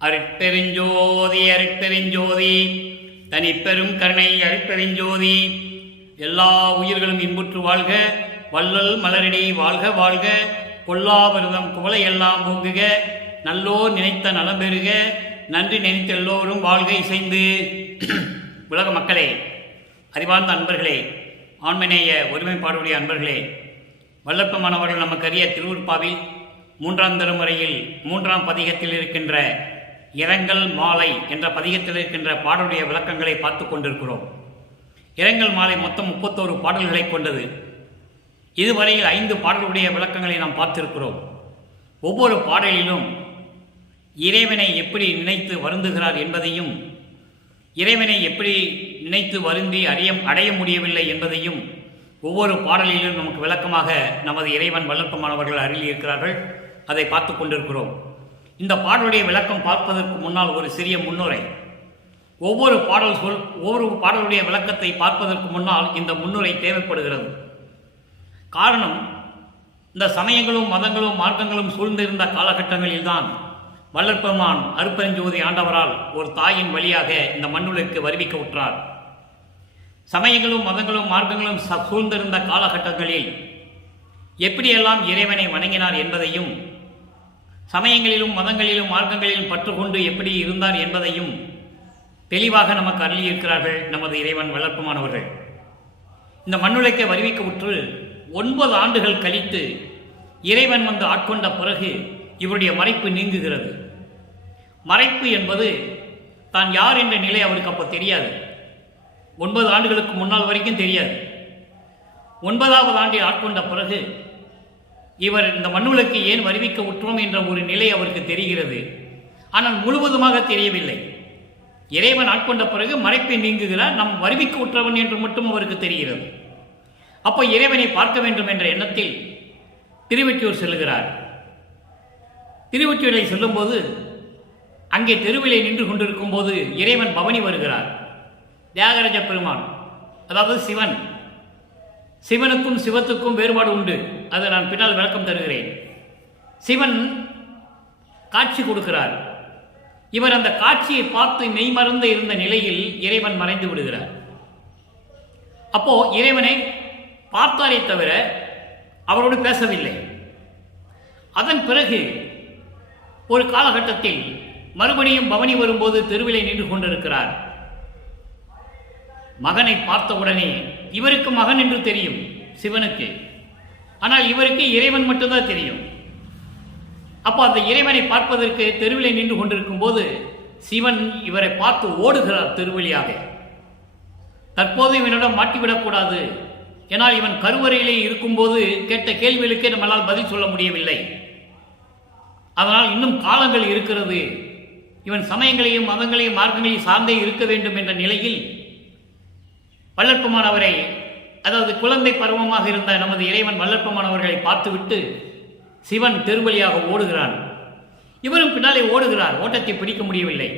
அருட்பெருஞ்சோதி அருட்பெருஞ்சோதி தனிப்பெரும் கருணை அருட்பெருஞ்சோதி. எல்லா உயிர்களும் இன்புற்று வாழ்க, வள்ளல் மலரடி வாழ்க வாழ்க, கொல்லாவிரதம் குவளையெல்லாம் ஓங்குக, நல்லோர் நினைத்த நலம் பெறுக, நன்றி நினைத்த எல்லோரும் வாழ்க இசைந்து. உலக மக்களே, அறிவார்ந்த அன்பர்களே, ஆண்மநேய ஒருமைப்பாடுடைய அன்பர்களே, வல்லப்பமானவர்கள் நமக்கு அறிய திருவுற்பாவில் 3ஆம் திருமுறையில் 3ஆம் பதிகத்தில் இருக்கின்ற இரங்கல் மாலை என்ற பதிகத்தில் இருக்கின்ற பாடலுடைய விளக்கங்களை பார்த்து கொண்டிருக்கிறோம். இரங்கல் மாலை மொத்தம் 31 பாடல்களை கொண்டது. இதுவரையில் 5 பாடலுடைய விளக்கங்களை நாம் பார்த்திருக்கிறோம். ஒவ்வொரு பாடலிலும் இறைவனை எப்படி நினைத்து வருந்துகிறார் என்பதையும், இறைவனை எப்படி நினைத்து வருந்தி அடைய முடியவில்லை என்பதையும் ஒவ்வொரு பாடலிலும் நமக்கு விளக்கமாக நமது இறைவன் வல்லப்பமானவர்கள் அருளியிருக்கிறார்கள். அதை பார்த்து கொண்டிருக்கிறோம். இந்த பாடலுடைய விளக்கம் பார்ப்பதற்கு முன்னால் ஒரு சிறிய முன்னுரை. ஒவ்வொரு பாடலுடைய விளக்கத்தை பார்ப்பதற்கு முன்னால் இந்த முன்னுரை தேவைப்படுகிறது. காரணம், இந்த சமயங்களும் மதங்களும் மார்க்கங்களும் சூழ்ந்திருந்த காலகட்டங்களில்தான் வல்லற்பெருமான் அருட்பெருஞ்சோதி ஆண்டவரால் ஒரு தாயின் வழியாக இந்த மண்ணுலகிற்கு வருவிக்க உற்றார். சமயங்களும் மதங்களும் மார்க்கங்களும் சூழ்ந்திருந்த காலகட்டங்களில் எப்படியெல்லாம் இறைவனை வணங்கினார் என்பதையும், சமயங்களிலும் மதங்களிலும் மார்க்கங்களிலும் பற்று கொண்டு எப்படி இருந்தார் என்பதையும் தெளிவாக நமக்கு அருளியிருக்கிறார்கள் நமது இறைவன் வல்லற்பெருமானவர்கள். இந்த மண்ணுலகை வருவிக்க உற்று 9 ஆண்டுகள் கழித்து இறைவன் வந்து ஆட்கொண்ட பிறகு இவருடைய மறைப்பு நீங்குகிறது. மறைப்பு என்பது தான் யார் என்ற நிலை அவருக்கு அப்போ தெரியாது. 9 ஆண்டுகளுக்கு முன்னால் வரைக்கும் தெரியாது. 9ஆவது ஆண்டில் ஆட்கொண்ட பிறகு இவர் இந்த மண்ணுலகுக்கு ஏன் வருவிக்க உற்றோம் என்ற ஒரு நிலை அவருக்கு தெரிகிறது. ஆனால் முழுவதுமாக தெரியவில்லை. இறைவன் ஆட்கொண்ட பிறகு மறைப்பை நீங்குகிறார், நம் வருவிக்க உற்றவன் என்று மட்டும் அவருக்கு தெரிகிறது. அப்போ இறைவனை பார்க்க வேண்டும் என்ற எண்ணத்தில் திருவொற்றியூர் செல்லுகிறார். திருவொற்றியூரை செல்லும்போது அங்கே தெருவிலே நின்று கொண்டிருக்கும் போது இறைவன் பவனி வருகிறார். தியாகராஜ பெருமான், அதாவது சிவன். சிவனுக்கும் சிவத்துக்கும் வேறுபாடு உண்டு. அதை நான் பின்னால் விளக்கம் தருகிறேன். சிவன் காட்சி கொடுக்கிறார். இவர் அந்த காட்சியை பார்த்து மெய்மறந்து இருந்த நிலையில் இறைவன் மறைந்து விடுகிறார். அப்போ இறைவனை பார்த்தாரே தவிர அவரோடு பேசவில்லை. அதன் பிறகு ஒரு காலகட்டத்தில் மறுபடியும் பவனி வரும்போது தெருவிலே நின்று கொண்டிருக்கிறார். மகனை பார்த்தவுடனே இவருக்கு மகன் என்று தெரியும் சிவனுக்கு, ஆனால் இவருக்கு இறைவன் மட்டும்தான் தெரியும். அப்போ அந்த இறைவனை பார்ப்பதற்கு தெருவிலே நின்று கொண்டிருக்கும் போது சிவன் இவரை பார்த்து ஓடுகிறார் தெருவழியாக. தற்போது இவனிடம் மாட்டிவிடக்கூடாது, ஏனால் இவன் கருவறையிலே இருக்கும்போது கேட்ட கேள்விகளுக்கே நம்மளால் பதில் சொல்ல முடியவில்லை. அதனால் இன்னும் காலங்கள் இருக்கிறது, இவன் சமயங்களையும் மதங்களையும் மார்க்கங்களையும் சார்ந்தே இருக்க வேண்டும் என்ற நிலையில் வல்லற்பெருமானவரை, அதாவது குழந்தை பருவமாக இருந்த நமது இறைவன் வல்லற்பெருமானவர்களை பார்த்துவிட்டு சிவன் தெருவழியாக ஓடுகிறான். இவரும் பின்னாலே ஓடுகிறார். ஓட்டத்தை பிடிக்க முடியவில்லை.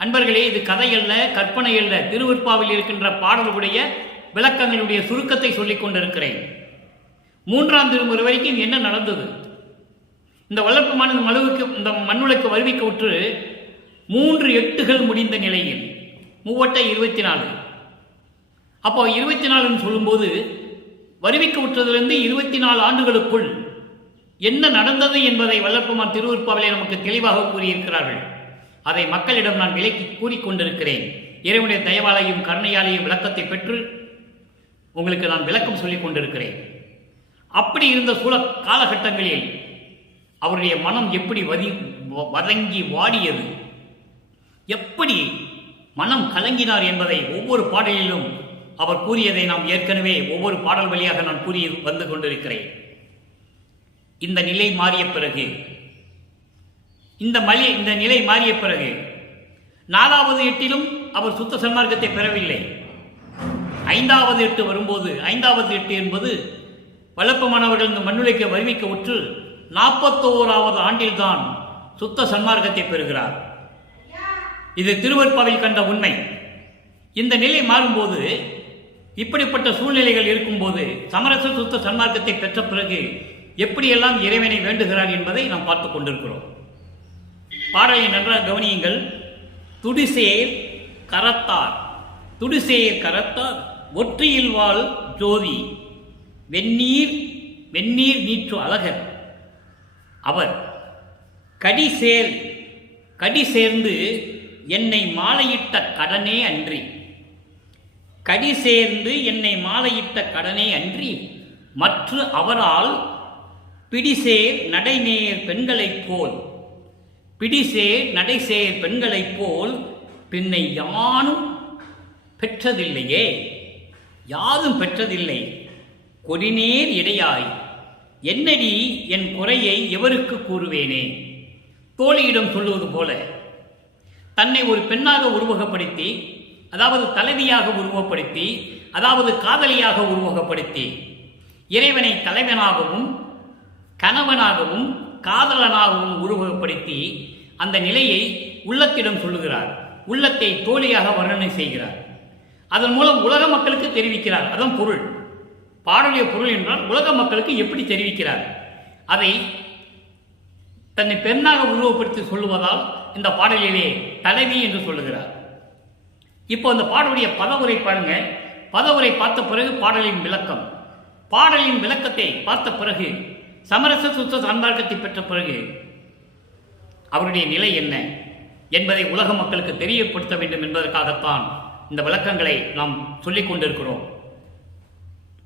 அன்பர்களே, இது கதை அல்ல, கற்பனை அல்ல. திருவொற்பாவில் இருக்கின்ற பாடலுடைய விளக்கங்களுடைய சுருக்கத்தை சொல்லிக் கொண்டிருக்கிறேன். 3ஆம் திருமுறை வரைக்கும் என்ன நடந்தது? இந்த வல்லற்பெருமான் இந்த மண்ணுலகுக்கு வருவிக்க உற்று 3 எட்டுகள் முடிந்த நிலையில் 3 24. அப்போ 24 சொல்லும்போது வருவிக்க உற்றதிலிருந்து 24 ஆண்டுகளுக்குள் என்ன நடந்தது என்பதை வல்லற்பெருமான் திருவொற்பாவிலே நமக்கு தெளிவாக கூறியிருக்கிறார்கள். அதை மக்களிடம் நான் விலக்கி கூறிக்கொண்டிருக்கிறேன். இறைவனுடைய தயவாலையும் கருணையாலையும் விளக்கத்தை பெற்று உங்களுக்கு நான் விளக்கம் சொல்லிக் கொண்டிருக்கிறேன். அப்படி இருந்த காலகட்டங்களில் அவருடைய மனம் எப்படி வதங்கி வாடியது, எப்படி மனம் கலங்கினார் என்பதை ஒவ்வொரு பாடலிலும் அவர் கூறியதை நாம் ஏற்கனவே ஒவ்வொரு பாடல் வழியாக நான் கூறி வந்து கொண்டிருக்கிறேன். இந்த நிலை மாறிய பிறகு இந்த நிலை மாறிய பிறகு 4வது எட்டிலும் அவர் சுத்த சன்மார்க்கத்தை பெறவில்லை. 5வது எட்டு வரும்போது, 5வது எட்டு என்பது வல்லப்பெருமானவர்கள் இந்த மண்ணுலகை வருவிக்க உற்று 41வது ஆண்டில்தான் சுத்த சன்மார்க்கத்தை பெறுகிறார். இது திருவொற்பாவில் கண்ட உண்மை. இந்த நிலை மாறும்போது, இப்படிப்பட்ட சூழ்நிலைகள் இருக்கும்போது சமரச சுத்த சன்மார்க்கத்தை பெற்ற பிறகு எப்படியெல்லாம் இறைவனை வேண்டுகிறார் என்பதை நாம் பார்த்து கொண்டிருக்கிறோம். பாடலை நன்றாக கவனியுங்கள். துடிசேர் கரத்தார், துடிசேர் கரத்தார் ஒற்றியில் வாழ் ஜோதி வெந்நீர் வெந்நீர் நீற்று அழகர். அவர் கடி சேர்ந்து என்னை மாலையிட்ட கடனே அன்றி, கடி சேர்ந்து என்னை மாலையிட்ட கடனே அன்றி மற்ற அவரால் பிடிசேர் நடைநேர் பெண்களைப் போல், பிடிசேர் நடைசேர் பெண்களைப் போல் பின்னை யானும் பெற்றதில்லையே, யாரும் பெற்றதில்லை. கொடிநேர் இடையாய் என்னடி என் குறையை எவருக்கு கூறுவேனே. தோழியிடம் சொல்லுவது போல தன்னை ஒரு பெண்ணாக உருவகப்படுத்தி, அதாவது தலைவியாக உருவப்படுத்தி, அதாவது காதலியாக உருவகப்படுத்தி இறைவனை தலைவனாகவும் கணவனாகவும் காதலனாகவும் உருவகப்படுத்தி அந்த நிலையை உள்ளத்திடம் சொல்லுகிறார். உள்ளத்தை தோழியாக வர்ணனை செய்கிறார். அதன் மூலம் உலக மக்களுக்கு தெரிவிக்கிறார். அதான் பொருள். பாடலிய பொருள் என்றால் உலக மக்களுக்கு எப்படி தெரிவிக்கிறார். அதை தன்னை பெண்ணாக உருவப்படுத்தி சொல்லுவதால் இந்த பாடலிலே தலைவி என்று சொல்லுகிறார். இப்போ அந்த பாடலுடைய பதவுரை பாருங்க. பதவுரை பார்த்த பிறகு பாடலின் விளக்கம், பாடலின் விளக்கத்தை பார்த்த பிறகு சமரச சுத்த சன்மார்க்கத்தை பெற்ற பிறகு அவருடைய நிலை என்ன என்பதை உலக மக்களுக்கு தெரியப்படுத்த வேண்டும் என்பதற்காகத்தான் இந்த விளக்கங்களை நாம் சொல்லிக் கொண்டிருக்கிறோம்.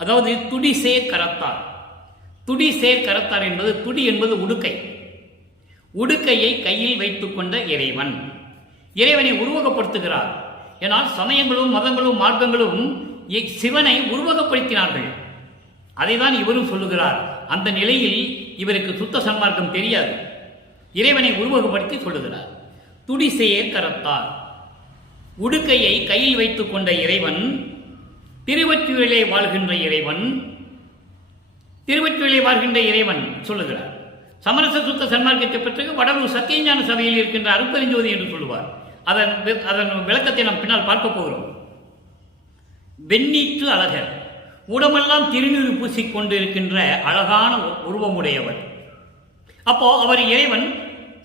அதாவது துடிசேர் கரத்தார், துடிசேர் கரத்தார் என்பது, துடி என்பது உடுக்கை, உடுக்கையை கையில் வைத்துக் கொண்ட இறைவன், இறைவனை உருவகப்படுத்துகிறார். ஏனால் சமயங்களும் மதங்களும் மார்க்கங்களும் சிவனை உருவகப்படுத்தினார்கள். அதைதான் இவரும் சொல்லுகிறார். அந்த நிலையில் இவருக்கு சுத்த சன்மார்க்கம் தெரியாது. இறைவனை உருவகப்படுத்தி சொல்லுகிறார். துடிசேர் கரத்தார், உடுக்கையை கையில் வைத்துக் கொண்ட இறைவன், திருவொற்றியூரிலே வாழ்கின்ற இறைவன், திருவொற்றியூரிலே வாழ்கின்ற இறைவன் சொல்லுகிறார். சமரச சுத்த சன்மார்க்கத்தை பெற்று வடலூர் சத்தியஞான சபையில் இருக்கின்ற அருட்பெருஞ்சோதி என்று சொல்லுவார். அதன் விளக்கத்தை நாம் பின்னால் பார்க்க போகிறோம். வெண்ணீற்று அழகர், உடம்பெல்லாம் திருநீறு பூசிக்கொண்டு இருக்கின்ற அழகான உருவமுடையவர். அப்போ அவர் இறைவன்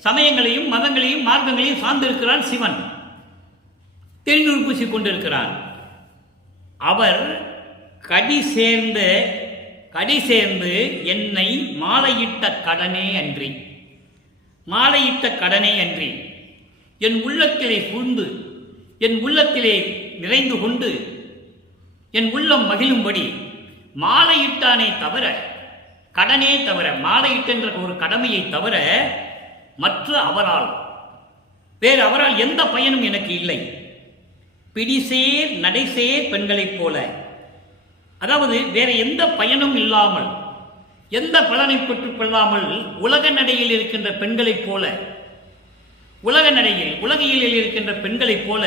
சமயங்களையும் மதங்களையும் மார்க்கங்களையும் சார்ந்திருக்கிறார். சிவன் திருநீறு பூசிக்கொண்டிருக்கிறார். அவர் கடி சேர்ந்து என்னை மாலையிட்ட கடனே அன்றி, மாலையிட்ட கடனே அன்றி என் உள்ளத்திலே சூழ்ந்து, என் உள்ளத்திலே நிறைந்து கொண்டு என் உள்ளம் மகிழும்படி மாலையிட்டானே தவிர, கடனே தவிர, மாலையிட்ட ஒரு கடமையை தவிர மற்ற அவரால், வேறு அவரால் எந்த பயனும் எனக்கு இல்லை. பிடிசேர் நடைசேர் பெண்களைப் போல, அதாவது வேற எந்த பயனும் இல்லாமல், எந்த பலனை பெற்றுக் கொள்ளாமல் உலக நடையில் இருக்கின்ற பெண்களைப் போல, உலக நடையில் உலகியலில் இருக்கின்ற பெண்களைப் போல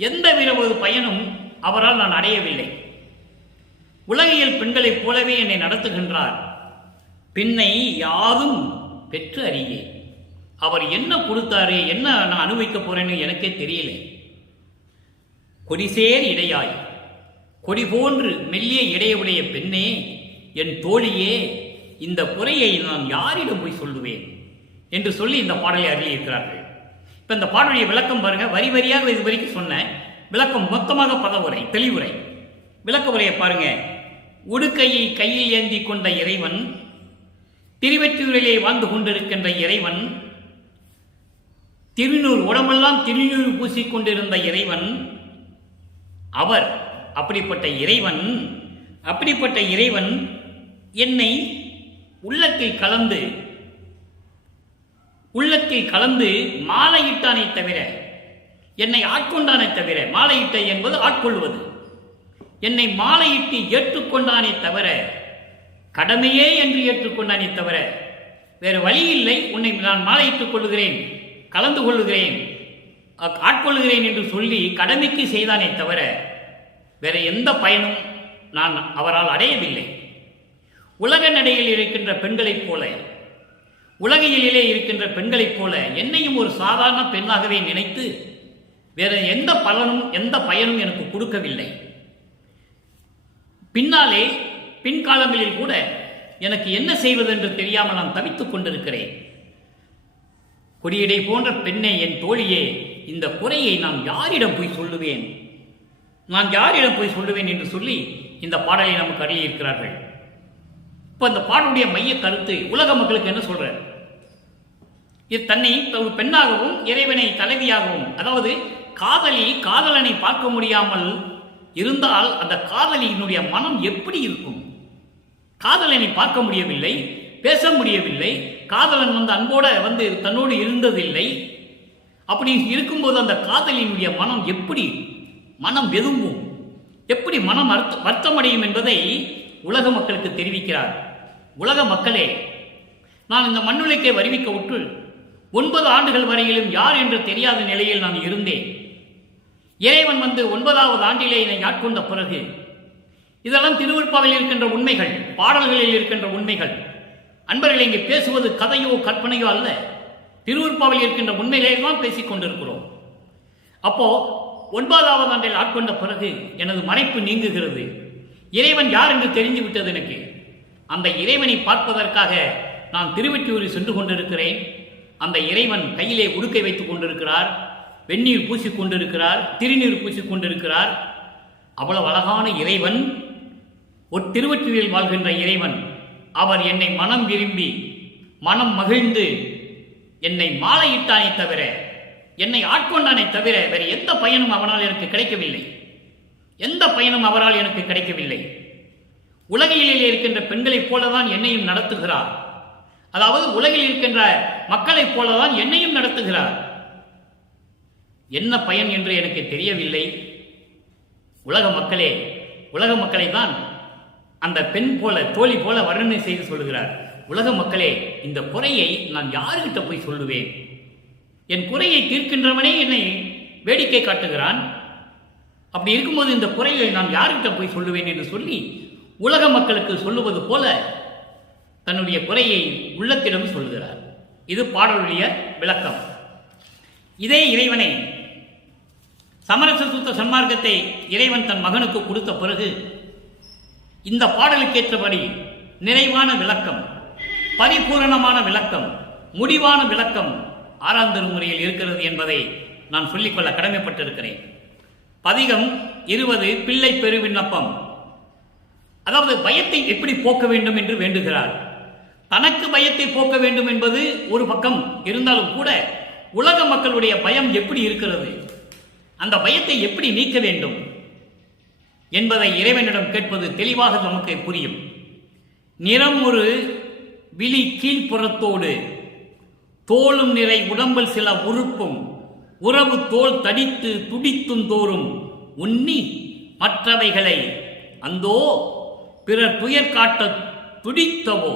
எந்த வித பயனும் அவரால் நான் அடையவில்லை. உலகியல் பெண்களைப் போலவே என்னை நடத்துகின்றார். பின்னை யாரும் பெற்று அறியேன். அவர் என்ன கொடுத்தாரு, என்ன நான் அனுபவிக்க போறேன்னு எனக்கே தெரியல. கொடிசேர் இடையாய், கொடி போன்று மெல்லிய இடையுடைய பெண்ணே, என் தோழியே, இந்த குறையை நான் யாரிடம் போய் சொல்லுவேன் என்று சொல்லி இந்த பாடலை அருளியிருக்கிறார்கள். இப்போ இந்த பாடலுடைய விளக்கம் பாருங்க. வரி வரியாக இது வரைக்கும் சொன்ன விளக்கம் மொத்தமாக பதவுரை, தெளிவுரை. விளக்க உரையை பாருங்க. உடுக்கையை கையில் ஏந்தி கொண்ட இறைவன், திருவொற்றியூரிலே வாழ்ந்து கொண்டிருக்கின்ற இறைவன், திருநூறு உடம்பெல்லாம் திருநூறு பூசிக்கொண்டிருந்த இறைவன், அவர் அப்படிப்பட்ட இறைவன் என்னை உள்ளத்தில் கலந்து மாலையிட்டானை தவிர, என்னை ஆட்கொண்டானே தவிர, மாலையிட்ட என்பது ஆட்கொள்வது, என்னை மாலையிட்டு ஏற்றுக்கொண்டானே தவிர, கடமையே என்று ஏற்றுக்கொண்டானே தவிர வேறு வழி இல்லை, உன்னை நான் மாலையிட்டுக் கொள்ளுகிறேன், கலந்து கொள்ளுகிறேன், ஆட்கொள்ளுகிறேன் என்று சொல்லி கடமைக்கு செய்தானே தவிர வேற எந்த பயனும் நான் அவரால் அடையவில்லை. உலக நடையில் இருக்கின்ற பெண்களைப் போல, உலகியலிலே இருக்கின்ற பெண்களைப் போல என்னையும் ஒரு சாதாரண பெண்ணாகவே நினைத்து வேற எந்த பலனும் எந்த பயனும் எனக்கு கொடுக்கவில்லை. பின்னாலே பின்காலங்களில் கூட எனக்கு என்ன செய்வது என்று தெரியாமல் நான் தவித்துக் கொண்டிருக்கிறேன். கொடியடை போன்ற பெண்ணே, என் தோழியே, இந்த குறையை நான் யாரிடம் போய் சொல்லுவேன், நான் யாரிடம் போய் சொல்லுவேன் என்று சொல்லி இந்த பாடலை நமக்கு அருளியிருக்கிறார்கள். இப்போ இந்த பாடலுடைய மைய கருத்து உலக மக்களுக்கு என்ன சொல்ற? இது தன்னை ஒரு பெண்ணாகவும் இறைவனை தலைவியாகவும், அதாவது காதலி காதலனை பார்க்க முடியாமல் இருந்தால் அந்த காதலியினுடைய மனம் எப்படி இருக்கும்? காதலனை பார்க்க முடியவில்லை, பேச முடியவில்லை, காதலன் அன்போட தன்னோடு இருந்ததில்லை. அப்படி இருக்கும்போது அந்த காதலியினுடைய மனம் எப்படி மனம் வெதும்பும், எப்படி மனம் வருத்தமடையும் என்பதை உலக மக்களுக்கு தெரிவிக்கிறார். உலக மக்களே, நான் இந்த மண்ணுலகை வருவிக்க உற்று 9 ஆண்டுகள் வரையிலும் யார் என்று தெரியாத நிலையில் நான் இருந்தேன். இறைவன் 9வது ஆண்டிலே என்னை ஆட்கொண்ட பிறகு, இதெல்லாம் திருவிற்பாவில் இருக்கின்ற உண்மைகள், பாடல்களில் இருக்கின்ற உண்மைகள். அன்பர்களை இங்கே பேசுவது கதையோ கற்பனையோ அல்ல, திருவிற்பாவில் இருக்கின்ற உண்மைகளை எல்லாம் பேசிக் கொண்டிருக்கிறோம். அப்போ 9வது ஆண்டில் ஆட்கொண்ட பிறகு எனது மறைப்பு நீங்குகிறது. இறைவன் யார் என்று தெரிந்து விட்டது எனக்கு. அந்த இறைவனை பார்ப்பதற்காக நான் திருவெற்றியூரில் சென்று கொண்டிருக்கிறேன். அந்த இறைவன் கையிலே உடுக்கை வைத்துக் கொண்டிருக்கிறார், வெந்நீர் பூசிக் கொண்டிருக்கிறார், திருநீர் பூசிக் கொண்டிருக்கிறார். அவ்வளவு அழகான இறைவன், ஒரு திருவெற்றியூரில் வாழ்கின்ற இறைவன். அவர் என்னை மனம் விரும்பி மனம் மகிழ்ந்து என்னை மாலையிட்டானே தவிர, என்னை ஆட்கொண்டானே தவிர வேறு எந்த பயனும் அவனால் எனக்கு கிடைக்கவில்லை. எந்த பயனும் அவரால் எனக்கு கிடைக்கவில்லை. உலகிலே இருக்கின்ற பெண்களைப் போலதான் என்னையும் நடத்துகிறார். அதாவது உலகில் இருக்கின்ற மக்களைப் போலதான் என்னையும் நடத்துகிறார். என்ன பயன் என்று எனக்கு தெரியவில்லை. உலக மக்களை தான் அந்த பெண் போல, தோழி போல வர்ணனை செய்து சொல்லுகிறார். உலக மக்களே, இந்த குறையை நான் யாருக்கிட்ட போய் சொல்லுவேன்? என் குறையை தீர்க்கின்றவனே என்னை வேடிக்கை காட்டுகிறான். அப்படி இருக்கும்போது இந்த குறையை நான் யாருக்கிட்ட போய் சொல்லுவேன் என்று சொல்லி உலக மக்களுக்கு சொல்லுவது போல தன்னுடைய குறையை உள்ளத்திடம் சொல்லுகிறார். இது பாடலுடைய விளக்கம். இதே இறைவனை, சமரச சுத்த சன்மார்க்கத்தை இறைவன் தன் மகனுக்கு கொடுத்த பிறகு இந்த பாடலுக்கேற்றபடி நிறைவான விளக்கம், பரிபூரணமான விளக்கம், முடிவான விளக்கம் 6ஆம் திருமுறையில் இருக்கிறது என்பதை நான் சொல்லிக்கொள்ள கடமைப்பட்டிருக்கிறேன். பதிகம் 20 பிள்ளை பெரு விண்ணப்பம். அதாவது பயத்தை எப்படி போக்க வேண்டும் என்று வேண்டுகிறார். தனக்கு பயத்தை போக்க வேண்டும் என்பது ஒரு பக்கம் இருந்தாலும் கூட உலக மக்களுடைய பயம் எப்படி இருக்கிறது, அந்த பயத்தை எப்படி நீக்க வேண்டும் என்பதை இறைவனிடம் கேட்பது தெளிவாக நமக்கு புரியும். நிறம் ஒரு விழி கீழ்ப்புறத்தோடு தோளும் நிறை உடம்பில் சில உறுப்பும் உறவு தோல் தடித்து துடித்தும் தோறும் உண்ணி மற்றவைகளை அந்தோ பிறர் துயர் காட்ட துடித்தவோ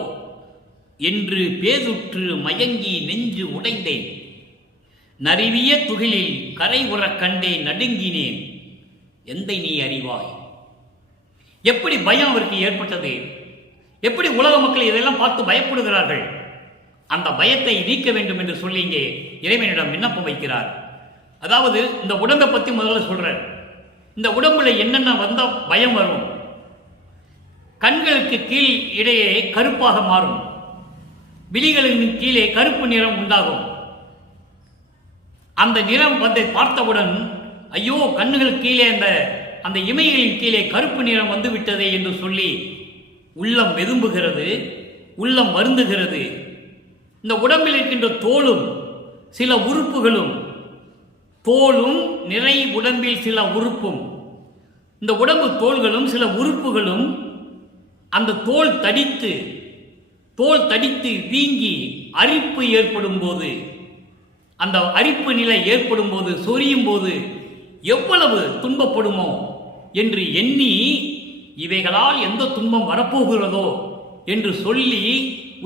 என்று பேதுற்று மயங்கி நெஞ்சு உடைந்தேன். நறுவிய துகிலில் கரை உறக் கண்டே நடுங்கினேன், எந்தை நீ அறிவாய். எப்படி பயம் அவருக்கு ஏற்பட்டது? எப்படி உலக மக்கள் இதெல்லாம் பார்த்து பயப்படுகிறார்கள்? அந்த பயத்தை நீக்க வேண்டும் என்று சொல்லி இங்கே இறைவனிடம் விண்ணப்பம் வைக்கிறார். அதாவது இந்த உடம்பை பற்றி முதல்ல சொல்றார். இந்த உடம்புல என்னென்ன வந்த பயம் வரும்? கண்களுக்கு கீழ் இடையே கருப்பாக மாறும், விழிகளின் கீழே கருப்பு நிறம் உண்டாகும். அந்த நிறம் பார்த்தவுடன் ஐயோ, கண்ணுகள் கீழே அந்த இமைகளின் கீழே கருப்பு நிறம் வந்து விட்டதே என்று சொல்லி உள்ளம் வெதும்புகிறது, உள்ளம் வருந்துகிறது. இந்த உடம்பில் இருக்கின்ற தோலும் சில உறுப்புகளும், தோலும் நிறை உடம்பில் சில உறுப்பும், இந்த உடம்பு தோள்களும் சில உறுப்புகளும் அந்த தோல் தடித்து வீங்கி அரிப்பு ஏற்படும் போது, அந்த அரிப்பு நிலை ஏற்படும் போது, சொரியும் போது எவ்வளவு துன்பப்படுமோ என்று எண்ணி இவைகளால் எந்த துன்பம் வரப்போகிறதோ என்று சொல்லி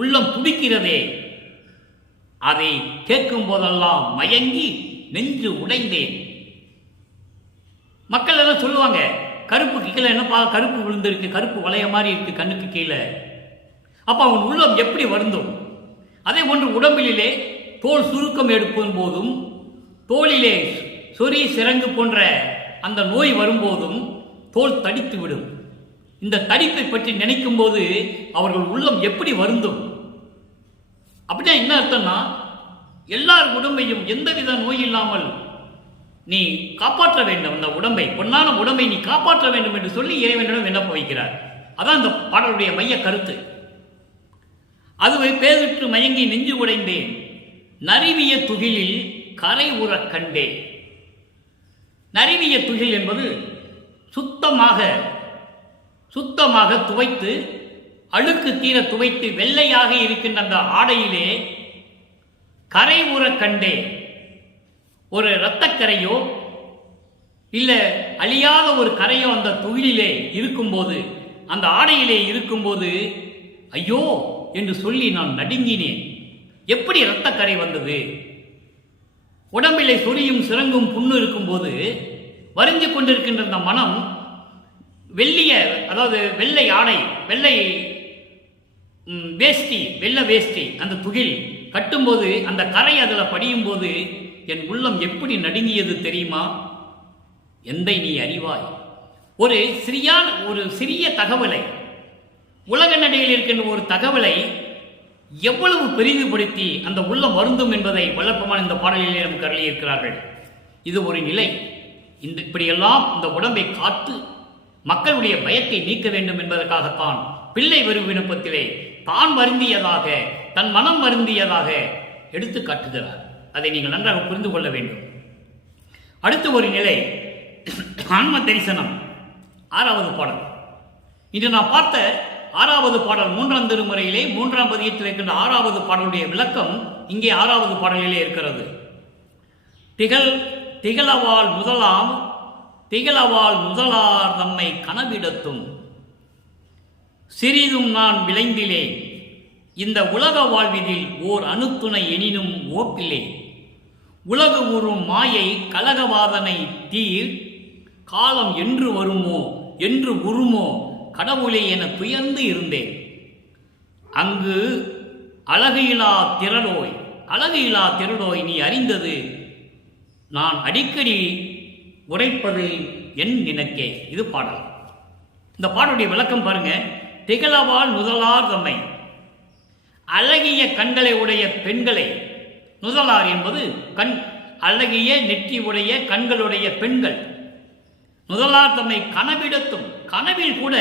உள்ளம் துடிக்கிறதே, அதை கேட்கும் போதெல்லாம் மயங்கி நெஞ்சு உடைந்தேன். மக்கள் எல்லாம் சொல்லுவாங்க, கருப்பு கீழே என்னப்பா கருப்பு விழுந்திருக்கு, கருப்பு வளைய மாதிரி இருக்கு கண்ணுக்கு கீழே. அப்ப அவன் உள்ளம் எப்படி வருந்தும்? அதே போன்று உடம்பிலே தோல் சுருக்கம் எடுக்கும் போதும், தோளிலே சொறி சிறங்கு போன்ற அந்த நோய் வரும்போதும் தோல் தடித்து விடும். இந்த தடிப்பை பற்றி நினைக்கும் போது அவர்கள் உள்ளம் எப்படி வருந்தும்? அப்படின்னா என்ன அர்த்தம்னா, எல்லார் உடம்பையும் எந்தவித நோய் இல்லாமல் நீ காப்பாற்ற வேண்டும். அந்த உடம்பை, பொன்னான உடம்பை நீ காப்பாற்ற வேண்டும் என்று சொல்லி இறைவனிடம் விண்ணப்ப வைக்கிறார். அதான் இந்த பாடலுடைய மைய கருத்து. அதுவை பேரிட்டு மயங்கி நெஞ்சு உடைந்தேன், நறுவிய துகிலில் கரை உற கண்டேன். நறுவிய துகில் என்பது சுத்தமாக துவைத்து, அழுக்கு தீர துவைத்து வெள்ளையாக இருக்கின்ற அந்த ஆடையிலே கரை உற கண்டே. ஒரு இரத்தக்கரையோ இல்ல அழியாத ஒரு கரையோ அந்த துகிலிலே இருக்கும்போது, அந்த ஆடையிலே இருக்கும்போது ஐயோ என்று சொல்லி நான் நடுங்கினேன். எப்படி இரத்தக்கரை வந்தது? உடம்பிலே சொரியும் சிறங்கும் புண்ணு இருக்கும்போது வரிஞ்சு கொண்டிருக்கின்ற அந்த மனம் அதாவது வெள்ளை ஆடை, வெள்ளை வேஷ்டி, வெள்ளை வேஷ்டி, அந்த துகில் கட்டும்போது அந்த கரை அதில் படியும் போது என் உள்ளம் எப்படி நடுங்கியது தெரியுமா? எந்தை நீ அறிவாய். ஒரு சிறிய தகவலை, உலக நடையில் இருக்கின்ற ஒரு தகவலை எவ்வளவு பெரிதுபடுத்தி அந்த உள்ளம் வருந்தும் என்பதை வல்லப்பமான இந்த பாடலிலே நமக்கு அருளியிருக்கிறார்கள். இது ஒரு நிலை. இப்படியெல்லாம் இந்த உடம்பை காத்து மக்களுடைய பயத்தை நீக்க வேண்டும் என்பதற்காகத்தான் பிள்ளை வரும் விண்ணப்பத்திலே தான் வருந்தியதாக, தன் மனம் வருந்தியதாக எடுத்து காட்டுகிறார். அதை நீங்கள் நன்றாக புரிந்து கொள்ள வேண்டும். அடுத்த ஒரு நிலை ஆன்ம தரிசனம், 6வது பாடல். இன்று நான் பார்த்த 6வது பாடல் 3ஆம் திருமுறையிலே 3ஆம் பதியத்தில் இருக்கின்ற 6வது பாடலுடைய விளக்கம் இங்கே 6வது பாடலிலே இருக்கிறது. திகழவாள் முதலார் நம்மை கனவிடத்தும் சிறிதும் நான் விளைந்திலே, இந்த உலக வாழ்விதில் ஓர் அணுத்துணை எனினும் ஓப்பிலே, உலகு உறும் மாயை கலகவாதனை தீர் காலம் என்று வருமோ என்று உருமோ கடவுளே என துயர்ந்து இருந்தேன். அங்கு அழகு இலா திரளோய் நீ அறிந்தது நான் அடிக்கடி உரைப்பது என் நினைக்கே. இது பாடல். இந்த பாடலுடைய விளக்கம் பாருங்க. திகழவாள் முதலார் தம்மை, அழகிய கண்களை உடைய பெண்களை, முதலார் என்பது அழகிய நெற்றி உடைய கண்களுடைய பெண்கள், முதலார் தம்மை கனவிடத்தும், கனவில் கூட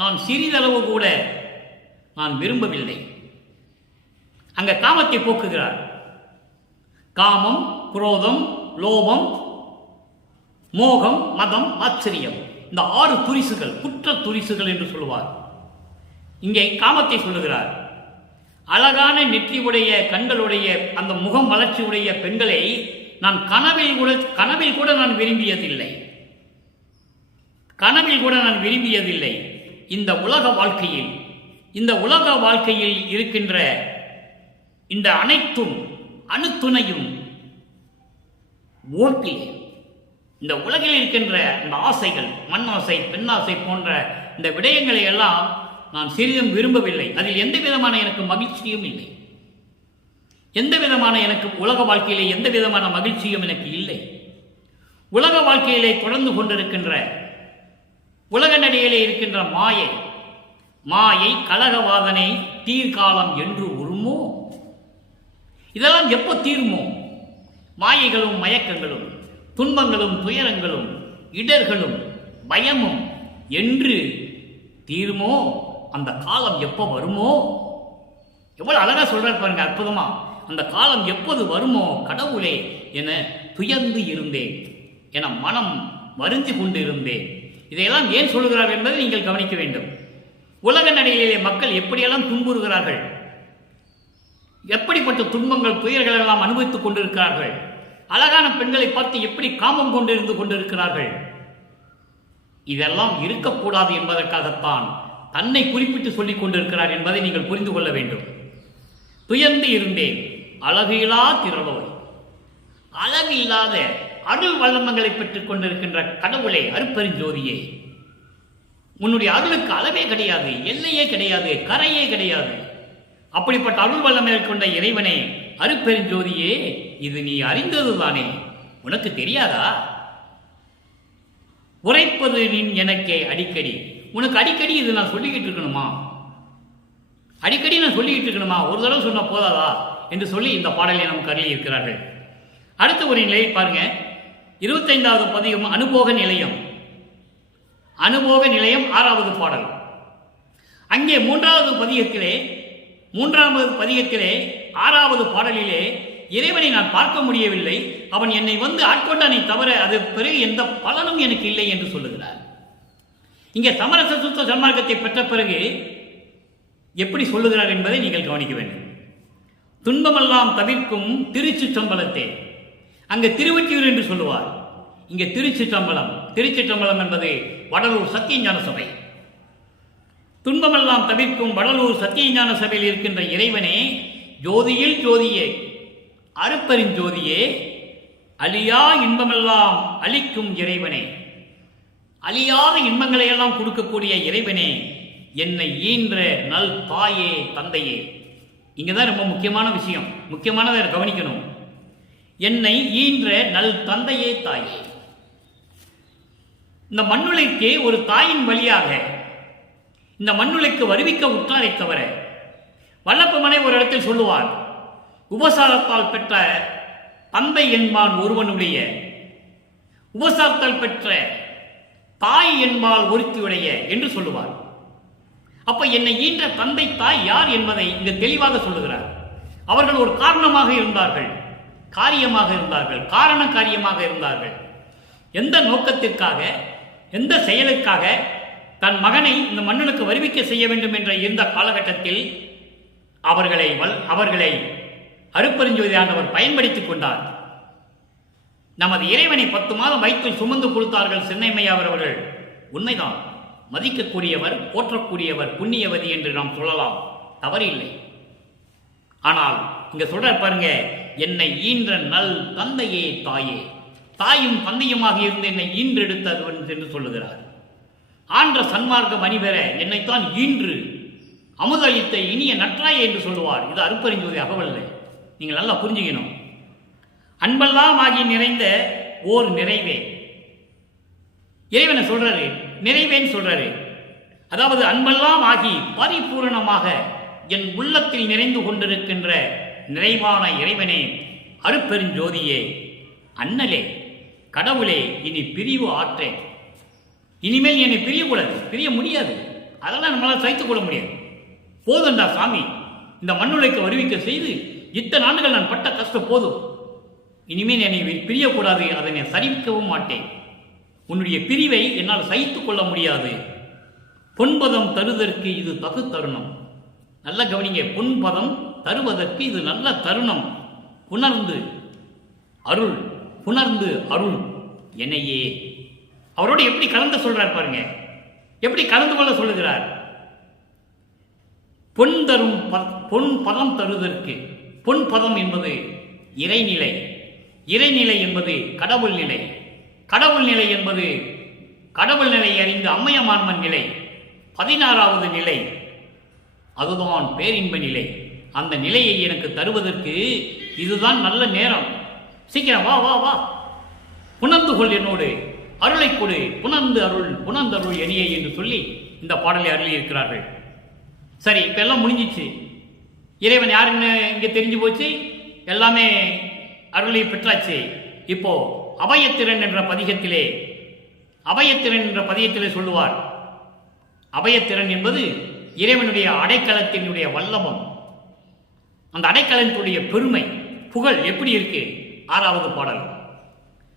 நான் சிறிதளவு கூட நான் விரும்பவில்லை. அங்க காமத்தை போக்குகிறார். காமம், குரோதம், லோபம், மோகம், மதம், ஆச்சரியம், இந்த 6 துரிசுகள், குற்ற துரிசுகள் என்று சொல்லுவார். இங்கே காமத்தை சொல்லுகிறார். அழகான நெற்றி உடைய கண்களுடைய அந்த முகம் வளர்ச்சி உடைய பெண்களை நான் கனவில் கூட நான் விரும்பியதில்லை. இந்த உலக வாழ்க்கையில் இருக்கின்ற இந்த அனைத்தும் அணுத்துணையும் ஓட்டிலே, இந்த உலகில் இருக்கின்ற இந்த ஆசைகள், மண்ணாசை, பெண்ணாசை போன்ற இந்த விடயங்களை எல்லாம் நான் சிறிதும் விரும்பவில்லை. அதில் எந்த விதமான எனக்கு மகிழ்ச்சியும் இல்லை. எந்த விதமான எனக்கு உலக வாழ்க்கையிலே எந்த விதமான மகிழ்ச்சியும் எனக்கு இல்லை. உலக வாழ்க்கையிலே தொடர்ந்து கொண்டிருக்கின்ற உலக நடையிலே இருக்கின்ற மாயை கலகவாதனை தீர்காலம் என்று உருமோ. இதெல்லாம் எப்போ தீருமோ? மாயைகளும் மயக்கங்களும் துன்பங்களும் துயரங்களும் இடர்களும் பயமும் என்று தீருமோ? அந்த காலம் எப்போ வருமோ? எவ்வளவு அழகா சொல்றார் பாருங்க, அற்புதமா. அந்த காலம் எப்போது வருமோ கடவுளே என துயர்ந்து இருந்தேன், என மனம் வருந்தி கொண்டு இருந்தேன். இதையெல்லாம் ஏன் சொல்லுகிறார் என்பதை நீங்கள் கவனிக்க வேண்டும். உலக நடையிலே மக்கள் எப்படியெல்லாம் துன்புறுகிறார்கள், எப்படிப்பட்ட துன்பங்கள் துயர்கள் எல்லாம் அனுபவித்துக் கொண்டிருக்கிறார்கள். அழகான பெண்களை பார்த்து எப்படி காமம் கொண்டிருந்து கொண்டிருக்கிறார்கள். இதெல்லாம் இருக்கக்கூடாது என்பதற்காகத்தான் தன்னை குறிப்பிட்டு சொல்லிக் கொண்டிருக்கிறார் என்பதை நீங்கள் புரிந்து கொள்ள வேண்டும். துயர்ந்து இருந்தேன், அழகிலா திரளோய், அழகு இல்லாத அருள் வல்லமங்களை பெற்றுக் கொண்டிருக்கின்ற கடவுளே, அருட்பெருஞ்சோதியே, உன்னுடைய அருளுக்கு அளவே கிடையாது, எல்லையே கிடையாது, கரையே கிடையாது. அப்படிப்பட்ட அருள் வல்லமையை கொண்ட இறைவனே, அருட்பெருஞ்சோதியே, இது நீ அறிந்ததுதானே, உனக்கு தெரியாதா? உரைப்பது நின் எனக்கே அடிக்கடி. உனக்கு அடிக்கடி இது நான் சொல்லிக்கிட்டு இருக்கணுமா? அடிக்கடி நான் சொல்லிக்கிட்டு இருக்கணுமா? ஒரு தடவை சொன்ன போதாதா? என்று சொல்லி இந்த பாடலை நமக்கு அருளி இருக்கிறார்கள். அடுத்த ஒரு நிலையை பாருங்க. 25வது பதிகம் அனுபோக நிலையம். அனுபோக நிலையம் 6வது பாடல். அங்கே 3வது பதிகத்திலே 6வது பாடலிலே இறைவனை நான் பார்க்க முடியவில்லை, அவன் என்னை வந்து ஆட்கொண்டானை தவிர அது பிறகு எந்த பலனும் எனக்கு இல்லை என்று சொல்லுகிறார். இங்கே சமரச சுத்த சன்மார்க்கத்தை பெற்ற பிறகு எப்படி சொல்லுகிறார் என்பதை நீங்கள் கவனிக்க வேண்டும். துன்பமெல்லாம் தவிர்க்கும் திருச்சிற்றம்பலத்தே. அங்கே திருவொற்றியூர் என்று சொல்லுவார், இங்கே திருச்சிற்றம்பலம். திருச்சிற்றம்பலம் என்பது வடலூர் சத்தியஞான சபை. துன்பமெல்லாம் தவிர்க்கும் வடலூர் சத்தியஞான சபையில் இருக்கின்ற இறைவனே, ஜோதியில் ஜோதியே, அருப்பெருஞ்சோதியே, அழியா இன்பமெல்லாம் அளிக்கும் இறைவனே, அழியாத இன்பங்களை எல்லாம் கொடுக்கக்கூடிய இறைவனே, என்னை ஈன்ற நல் தாயே தந்தையே. இங்கதான் ரொம்ப முக்கியமான விஷயம், முக்கியமானதை கவனிக்கணும். என்னை ஈன்ற நல் தந்தையே தாயே. இந்த மண்ணுலைக்கு ஒரு தாயின் வழியாக இந்த மண்ணுலைக்கு வருவிக்க உற்றாரை தவிர, வல்லப்பமனை ஒரு இடத்தில் சொல்லுவார், உபசாரத்தால் பெற்ற தந்தை என்பான் ஒருவனுடைய, உபசாரத்தால் பெற்ற தாய் என்பால் ஒருத்தியுடைய என்று சொல்லுவார். அப்ப என்னை ஈன்ற தந்தை தாய் யார் என்பதை இங்கு தெளிவாக சொல்லுகிறார். அவர்கள் ஒரு காரணமாக இருந்தார்கள், காரியமாக இருந்தார்கள், காரண காரியமாக இருந்தார்கள். எந்த நோக்கத்திற்காக, எந்த செயலுக்காக தன் மகனை இந்த மண்ணுக்கு வருவிக்க செய்ய வேண்டும் என்ற இருந்த காலகட்டத்தில் அவர்களை அருப்பெருஞ்சோதி ஆண்டவர் பயன்படுத்திக் கொண்டார். நமது இறைவனை 10 மாதம் வயிற்றில் சுமந்து கொடுத்தார்கள் சென்னைமையாவர் அவர்கள். உண்மைதான், மதிக்கக்கூடியவர், போற்றக்கூடியவர், புண்ணியவதி என்று நாம் சொல்லலாம், தவறில்லை. ஆனால் இங்க சொல்றார் பாருங்க, என்னை ஈன்ற நல் தந்தையே தாயே. தாயும் தந்தையுமாக இருந்து என்னை ஈன்றெடுத்தவன் என்று சொல்லுகிறார். ஆன்ற சன்மார்க்க மணிபெற என்னைத்தான் ஈன்று அமுதளித்த இனிய நற்றாயே என்று சொல்லுவார். இது அருப்பெருஞ்சோதி அகவல்ல, நீங்கள் நல்லா புரிஞ்சுக்கணும். அன்பெல்லாம் ஆகி நிறைந்த ஓர் நிறைவே. இறைவனை சொல்றாரு, நிறைவேன்னு சொல்றாரு. அதாவது அன்பெல்லாம் ஆகி பரிபூரணமாக என் உள்ளத்தில் நிறைந்து கொண்டிருக்கின்ற நிறைவான இறைவனே, அருப்பெருஞ்சோதியே, அண்ணலே, கடவுளே, இனி பிரிவு ஆற்றேன். இனிமேல் என்னை பிரியக்கூடாது, பிரிய முடியாது, அதெல்லாம் நம்மளால் சகித்துக் கொள்ள முடியாது. போதுண்டா சாமி, இந்த மண்ணுலைக்கு வருவிக்க செய்து இத்தனை ஆண்டுகள் நான் பட்ட கஷ்டம் போதும், இனிமேல் என்னை பிரியக்கூடாது, அதை நான் சரிவிக்கவும் மாட்டேன். உன்னுடைய பிரிவை என்னால் சகித்துக் கொள்ள முடியாது. பொன்பதம் தருவதற்கு இது தகு தருணம். நல்ல கவனிங்க, பொன்பதம் தருவதற்கு இது நல்ல தருணம். புணர்ந்து அருள், புணர்ந்து அருள் என்னையே. அவரோடு எப்படி கலந்து சொல்றார் பாருங்க, எப்படி கலந்து கொள்ள சொல்லுகிறார். பொன் தரும் பொன் பதம் தருவதற்கு, பொன் பதம் என்பது இறைநிலை, இறைநிலை என்பது கடவுள் நிலை, கடவுள் நிலை என்பது கடவுள் நிலை அறிந்து அம்மையமான்மன் நிலை, 16வது நிலை, அதுதான் பேரின்ப நிலை. அந்த நிலையை எனக்கு தருவதற்கு இதுதான் நல்ல நேரம். சீக்கிரம் வா வா வா, புணர்ந்து கொள் என்னோடு, அருளை கொடு, புணர்ந்து அருள், புணர்ந்தருள் எனியே என்று சொல்லி இந்த பாடலை அருளி இருக்கிறார்கள். சரி, இப்ப எல்லாம் முடிஞ்சிச்சு. இறைவன் யாருன்னு இங்க தெரிஞ்சு போச்சு, எல்லாமே அருளை பெற்றாச்சு. இப்போ அபயத்திறன் என்ற பதிகத்திலே, அபயத்திறன் என்ற பதிகத்திலே சொல்லுவார். அபயத்திறன் என்பது இறைவனுடைய அடைக்கலத்தினுடைய வல்லபம். அந்த அடைக்கலத்தினுடைய பெருமை, புகழ் எப்படி இருக்கு? 6வது பாடல்.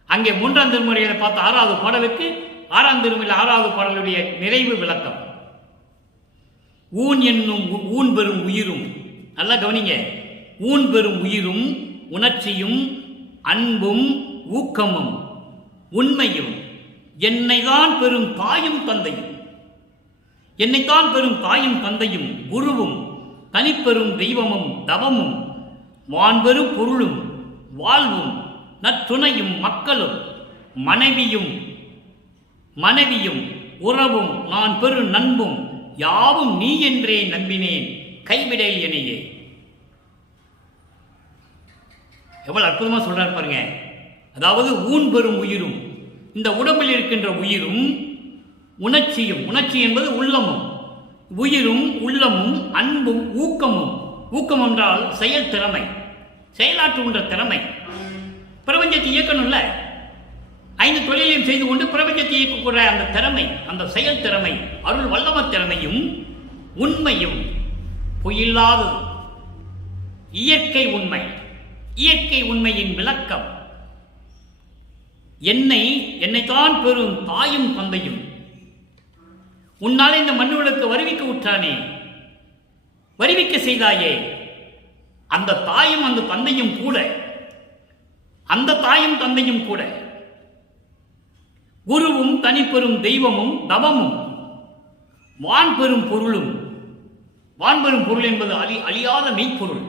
அங்கே 3ஆம் திருமுறையில பார்த்த 6வது பாடலுக்கு 6ஆம் திருமுறையில் 6வது பாடலுடைய நிறைவு விளக்கம். ஊன் என்னும் ஊன் பெறும் உயிரும், நல்லா கவனிங்க, ஊன் பெறும் உயிரும் உணர்ச்சியும் அன்பும் ஊக்கமும் உண்மையும் என்னைதான் பெறும் தாயும் தந்தையும், என்னைத்தான் பெறும் தாயும் தந்தையும் குருவும் தனிப்பெரும் தெய்வமும் தவமும் வான்பெரும் பொருளும் வாழ்வும் நற்றுணையும் மக்களும் மனைவியும் உறவும் நான் பெரு நண்பும் யாவும் நீ என்றே நம்பினேன் கைவிடல் எனையே. எவ்வளவு அற்புதமா சொல்றார் பாருங்க. அதாவது ஊன் பெறும் உயிரும், இந்த உடம்பில் இருக்கின்ற உயிரும் உணர்ச்சியும், உணர்ச்சி என்பது உள்ளமும், உயிரும் உள்ளமும் அன்பும் ஊக்கமும், ஊக்கம் என்றால் செயல் திறமை, செயலாற்றுகின்ற திறமை. பிரபஞ்சத்தை இயக்கணும்ல, 5 தொழிலையும் செய்து கொண்டு பிரபஞ்சத்தை இயக்கக்கூடிய அந்த திறமை, அந்த செயல் திறமை, அருள் வல்லம திறமையும் உண்மையும் பொய்யில்லாதது. இயற்கை உண்மை, இயற்கை உண்மையின் விளக்கம். என்னைத்தான் பெறும் தாயும் தந்தையும் உன்னாலே இந்த மண்ணுகளுக்கு வருவிக்க உற்றானே, வருவிக்க செய்தாயே. அந்த தாயும் அந்த தந்தையும் கூட, அந்த தாயும் தந்தையும் கூட குருவும் தனிப்பெரும் தெய்வமும் தவமும் வான்பெரும் பொருளும். வான்பெரும் பொருள் என்பது அழியாத மெய்ப்பொருள்.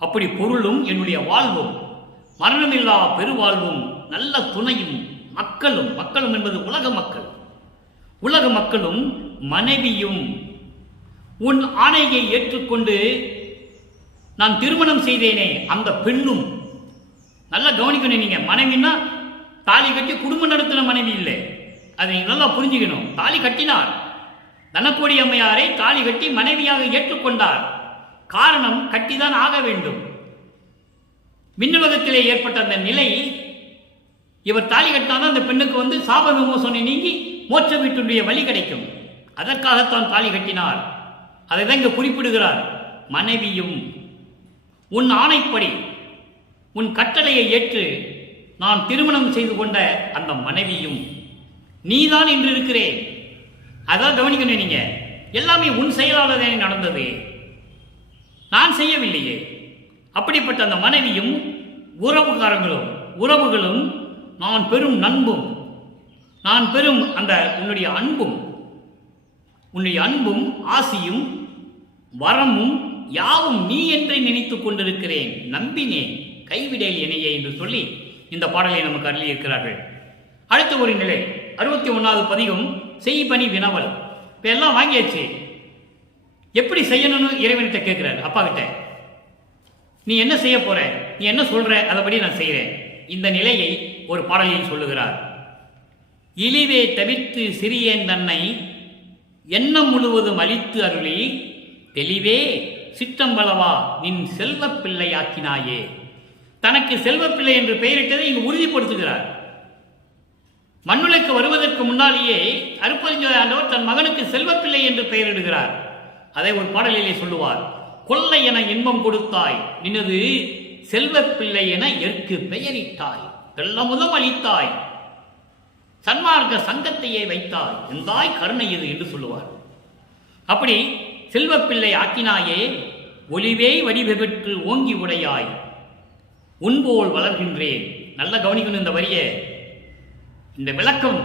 அப்படி பொருளும் என்னுடைய வாழ்வும் மரணமில்லா பெருவாழ்வும் நல்ல துணையும் மக்களும். மக்களும் என்பது உலக மக்கள். உலக மக்களும் மனைவியும். உன் ஆணையை ஏற்றுக்கொண்டு நான் திருமணம் செய்தேனே அந்த பெண்ணும். நல்லா கவனிக்கணும். நீங்க மனைவின்னா தாலி கட்டி குடும்பம் நடத்தின மனைவி இல்லை, அதை நீங்க நல்லா புரிஞ்சுக்கணும். தாலி கட்டினார், தனக்கோடி அம்மையாரை தாலி கட்டி மனைவியாக ஏற்றுக்கொண்டார். காரணம், கட்டிதான் ஆக வேண்டும். விண்ணுலகத்திலே ஏற்பட்ட அந்த நிலை, இவர் தாலி கட்டினாதான் அந்த பெண்ணுக்கு சாப விமோசனை நீங்கி மோட்ச வீட்டுடைய வழி கிடைக்கும். அதற்காகத்தான் தாலி கட்டினார். அதை தான் இங்க குறிப்பிடுகிறார். மனைவியும் உன் ஆணைப்படி உன் கட்டளையை ஏற்று நான் திருமணம் செய்து கொண்ட அந்த மனைவியும் நீதான் என்று இருக்கிறேன். அதான் கவனிக்கணும். நீங்க எல்லாமே உன் செயலாளரே நடந்தது, நான் செய்யவில்லையே. அப்படிப்பட்ட அந்த மனைவியும் உறவுகளும் நான் பெரும் நண்பும், நான் பெரும் அந்த உன்னுடைய அன்பும் ஆசியும் வரமும் யாவும் நீ என்றே நினைத்துக் கொண்டிருக்கிறேன். நம்பினேன், கைவிடேல் எனையே என்று சொல்லி இந்த பாடலை நமக்கு அருளியிருக்கிறார்கள். அடுத்த ஒரு நிலை 61வது பதிகம் செய்பணி வினவல். இப்ப எல்லாம் வாங்கியாச்சு, எப்படி செய்யணும்னு இறைவன்கிட்ட கேட்கிறார். அப்பா கிட்ட நீ என்ன செய்ய போற, நீ என்ன சொல்ற, அதைப்படி நான் செய்கிறேன். இந்த நிலையை ஒரு பாடலில் சொல்லுகிறார். இழிவே தவிர்த்து சிறியேன் தன்னை எண்ணம் முழுவதும் அளித்து அருளி தெளிவே சிற்றம்பலவா நின் செல்வ பிள்ளையாக்கினாயே. தனக்கு செல்வப்பிள்ளை என்று பெயரிட்டதை இங்கு உறுதிப்படுத்துகிறார். மண்ணுலைக்கு வருவதற்கு முன்னாலேயே அருட்பெருஞ்சோதி ஆண்டவர் தன் மகனுக்கு செல்வப்பிள்ளை என்று பெயரிடுகிறார். அதை ஒரு பாடலிலே சொல்லுவார். கொள்ளை என இன்பம் கொடுத்தாய், நினது செல்வப்பிள்ளை என எற்கு பெயரிட்டாய், வெள்ளமுதம் அளித்தாய், சன்மார்க்க சங்கத்தையே வைத்தாய், எந்தாய் கருணை இது என்று சொல்லுவார். அப்படி செல்வப்பிள்ளை ஆக்கினாயே, ஒளிவே வடிவு பெற்று ஓங்கி உடையாய், உன்போல் வளர்கின்றேன். நல்ல கவனிக்கணும் இந்த வரியை. இந்த விளக்கம்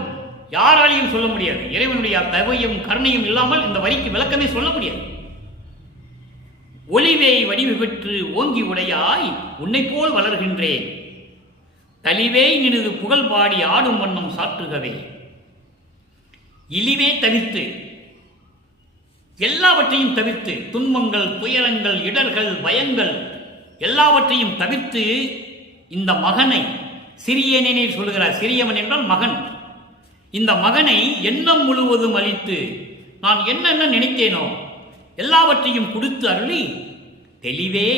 யாராலையும் சொல்ல முடியாது. இறைவனுடைய தவையும் கருணையும் இல்லாமல் இந்த வரிக்கு விளக்கமே சொல்ல முடியாது. ஒளிவே வடிவு பெற்று ஓங்கி உடையாய், உன்னை போல் வளர்கின்றேன். தலிவே நினது புகழ் பாடி ஆடும் வண்ணம் சாற்றுகவே. இழிவே தவிர்த்து, எல்லாவற்றையும் தவிர்த்து, துன்பங்கள், துயரங்கள், இடர்கள், பயங்கள் எல்லாவற்றையும் தவிர்த்து இந்த மகனை, சிறியனே சொல்லுகிறார். சிறியவன் என்றால் மகன். இந்த மகனை எண்ணம் முழுவதும் அளித்து, நான் என்னென்ன நினைத்தேனோ எல்லாவற்றையும் கொடுத்து அருளி தெளிவே,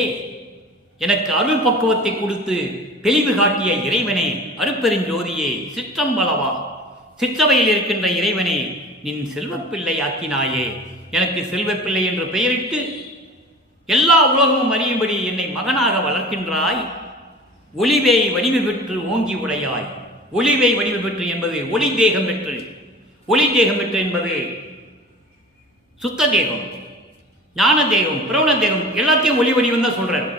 எனக்கு அருள் பக்குவத்தை கொடுத்து தெளிவு காட்டிய இறைவனே, அருட்பெருஞ்சோதியே, சிற்றம்பலவா, சிற்றவையில் இருக்கின்ற இறைவனே, நின் செல்வப்பிள்ளை ஆக்கினாயே. எனக்கு செல்வப்பிள்ளை என்று பெயரிட்டு எல்லா உலகமும் அறியும்படி என்னை மகனாக வளர்க்கின்றாய். ஒளிவை வடிவு பெற்று ஓங்கி உடையாய். ஒளிவை வடிவு பெற்று என்பது ஒளி தேகம் பெற்று, ஒளி தேகம் பெற்று என்பது சுத்த தேகம், ஞான தேகம், பிரவண தேகம், எல்லாத்தையும் ஒளி வடிவம் தான் சொல்றார்.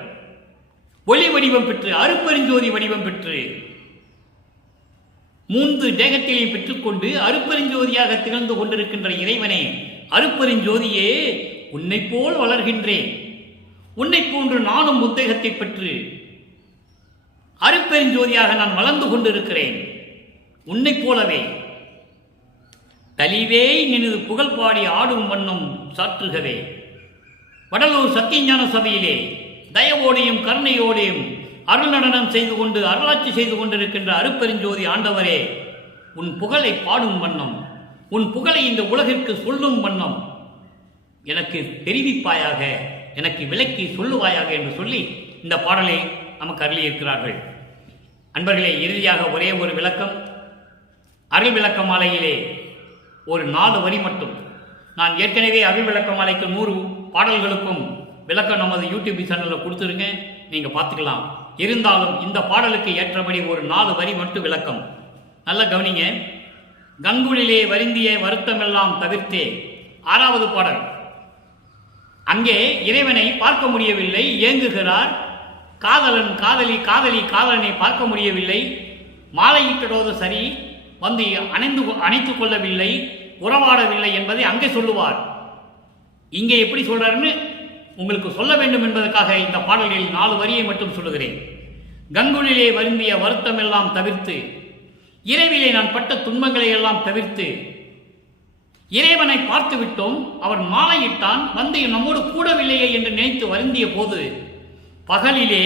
ஒளி வடிவம் பெற்று, அருட்பெருஞ்சோதி வடிவம் பெற்று, 3 தேகத்திலே பெற்றுக்கொண்டு அருட்பெருஞ்சோதியாக திகழ்ந்து கொண்டிருக்கின்ற இறைவனே, அருட்பெருஞ்சோதியே, உன்னை போல் வளர்கின்றேன். உன்னை போன்று நானும் உத்தேகத்தை பெற்று அருட்பெருஞ்சோதியாக நான் வளர்ந்து கொண்டிருக்கிறேன். உன்னை போலவே தலிவே நினது புகழ் பாடி ஆடும் வண்ணம் சாற்றுகவே. வடலூர் சத்தியஞான சபையிலே தயவோடையும் கருணையோடையும் அருள் நடனம் செய்து கொண்டு அருளாட்சி செய்து கொண்டிருக்கின்ற அருட்பெருஞ்சோதி ஆண்டவரே, உன் புகழை பாடும் வண்ணம், உன் புகழை இந்த உலகிற்கு சொல்லும் வண்ணம் எனக்கு தெரிவிப்பாயாக, எனக்கு விளக்கி சொல்லுவாயாக என்று சொல்லி இந்த பாடலை நமக்கு அருளியிருக்கிறார்கள். அன்பர்களே, இறுதியாக ஒரே ஒரு விளக்கம். அருள் விளக்க மாலையிலே ஒரு 4 வரி மட்டும். நான் ஏற்கனவே அருள் விளக்க மாலைக்கு 100 பாடல்களுக்கும் விளக்கம் நமது யூடியூப் சேனலில் கொடுத்துருக்கேன், நீங்கள் பார்த்துக்கலாம். இருந்தாலும் இந்த பாடலுக்கு ஏற்றபடி ஒரு 4 வரி மட்டும் விளக்கம். நல்ல கவனிங்க. கங்குலிலே வருந்திய வருத்தமெல்லாம் தவிர்த்தே, 6வது பாடல். அங்கே இறைவனை பார்க்க முடியவில்லை, ஏங்குகிறார். காதலன் காதலி, காதலி காதலனை பார்க்க முடியவில்லை, மாலையிட்டதோடு சரி, வந்து அணைத்து கொள்ளவில்லை, உறவாடவில்லை என்பதை அங்கே சொல்லுவார். இங்கே எப்படி சொல்றாருன்னு உங்களுக்கு சொல்ல வேண்டும் என்பதற்காக இந்த பாடலில் 4 வரியை மட்டும் சொல்லுகிறேன். கங்குலிலே வருந்திய வருத்தம் எல்லாம் தவிர்த்து, இரவிலே நான் பட்ட துன்பங்களை எல்லாம் தவிர்த்து, இறைவனை பார்த்து விட்டோம், அவர் மாலையிட்டான், வந்து நம்மோடு கூடவில்லையே என்று நினைத்து வருந்திய போது, பகலிலே